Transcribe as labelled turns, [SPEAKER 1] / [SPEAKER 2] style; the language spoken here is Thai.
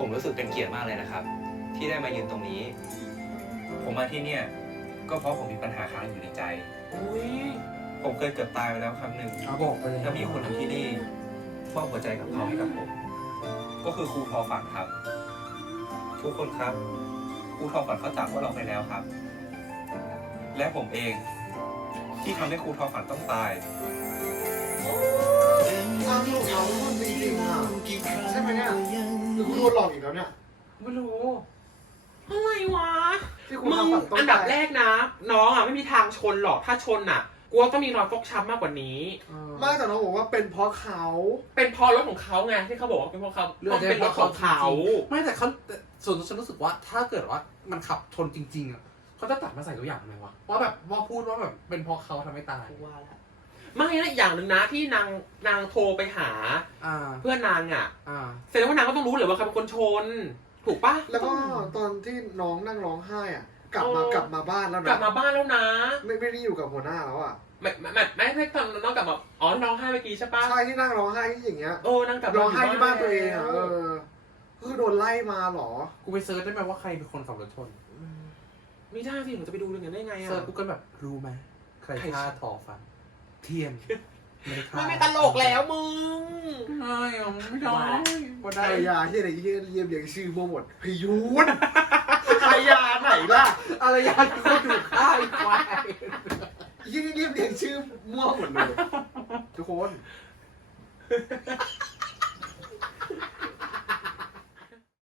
[SPEAKER 1] ผมรู้สึกเป็นเกียรติมากเลยนะครับ ที่ได้มายืนตรงนี้ ผมมาที่เนี่ยก็เพราะผมมีปัญหาค้างอยู่ในใจ
[SPEAKER 2] อุ้ย
[SPEAKER 1] ผมเคยเกือบตายไปแล้วครั้งหนึ่ง
[SPEAKER 3] บอกไปเลย
[SPEAKER 1] แล้วมีคนหนึ่งที่นี่มอบหัวใจกับเขาให้กับผม ก็คือครูทอฝันครับ ทุกคนครับครูทอฝันเขาจากพวกเราไปแล้วครับ และผมเองที่ทำให้ครูทอฝันต้องตาย
[SPEAKER 4] อ้าวลูกเขาคนจริงๆอ่ะใช่ไหมเนี่ยหรือคุณโดนหลอกอีกแล้วเนี่ย
[SPEAKER 2] ไม่รู้อะไรวะ
[SPEAKER 4] ที่คุณ
[SPEAKER 2] มึง
[SPEAKER 4] ทำแบบต้
[SPEAKER 2] อันดับแรกนะ น้องอ่ะไม่มีทางชนหรอกถ้าชนอ่ะกลัวต้องมีรอยฟกช้ำมากกว่านี้
[SPEAKER 4] ไม่แต่น้องบอกว่าเป็นเพราะเขา
[SPEAKER 2] เป็นเพราะรถของเขาไงที่เขาบอกว่าเป็นเพราะเขาต้องเป็นรถของเขา
[SPEAKER 3] ไม่แต่เขาส่วนตัวฉันรู้สึกว่าถ้าเกิดว่ามันขับชนจริงๆอ่ะเขาจะตัดมาใส่ตัวอย่างไหมวะว่าแบบว่าพูดว่าแบบเป็นเพราะเขาทำให้ตาย
[SPEAKER 2] ว่าแล้วไม่นะอีกอย่างหนึ่งนะที่นางโทรไปหา เพื่อนนางอ่ะแสดงว่านางก็ต้องรู้เลยว่าใครเป็นคนชน ถูกปะ
[SPEAKER 4] แล้วก็ตอนที่น้องนั่งร้องไห้อ่ะกลับมาบ้านแล้วนะ
[SPEAKER 2] กลับมาบ้านแล้วนะ
[SPEAKER 4] ไม่ได้อยู่กับหัวหน้าแล้วอ่ะ
[SPEAKER 2] ไม่ทำน้องกลับมาอ๋อน้องไห้เมื่อกี้ใช่ปะ
[SPEAKER 4] ใช่ที่นั่งร้องไห้ที่อย่างเงี้ย
[SPEAKER 2] นั่งกลับ
[SPEAKER 4] ร้องไห้ที่บ้านตัวเองอ่ะคือโดนไล่มาเหรอ
[SPEAKER 3] กูไปเซิร์ชได้ไหมว่าใครเป็นคนขับรถชน
[SPEAKER 2] ไม่ได้สิหนูจะไปดูเรื่องนั้นได้ไงอ่ะ
[SPEAKER 3] เซิร์ชกูก็แบบรู้ไหมใครฆ่าทอฟัน เทียนไม่ได้ฆ่า
[SPEAKER 2] ไม่ตลกแล้วมึง
[SPEAKER 3] ไม่ไม่ได้ไม่ได้
[SPEAKER 4] ภรรยาที่ไหนเยี่ยเรียงชื่อมั่วหมดพยูนภรรยาไหนล่ะ
[SPEAKER 3] อะไรอย่างที่เขาถูกฆ่าอีกวาย
[SPEAKER 4] ยี่เรียงชื่อมั่วหมดเลยทุกคน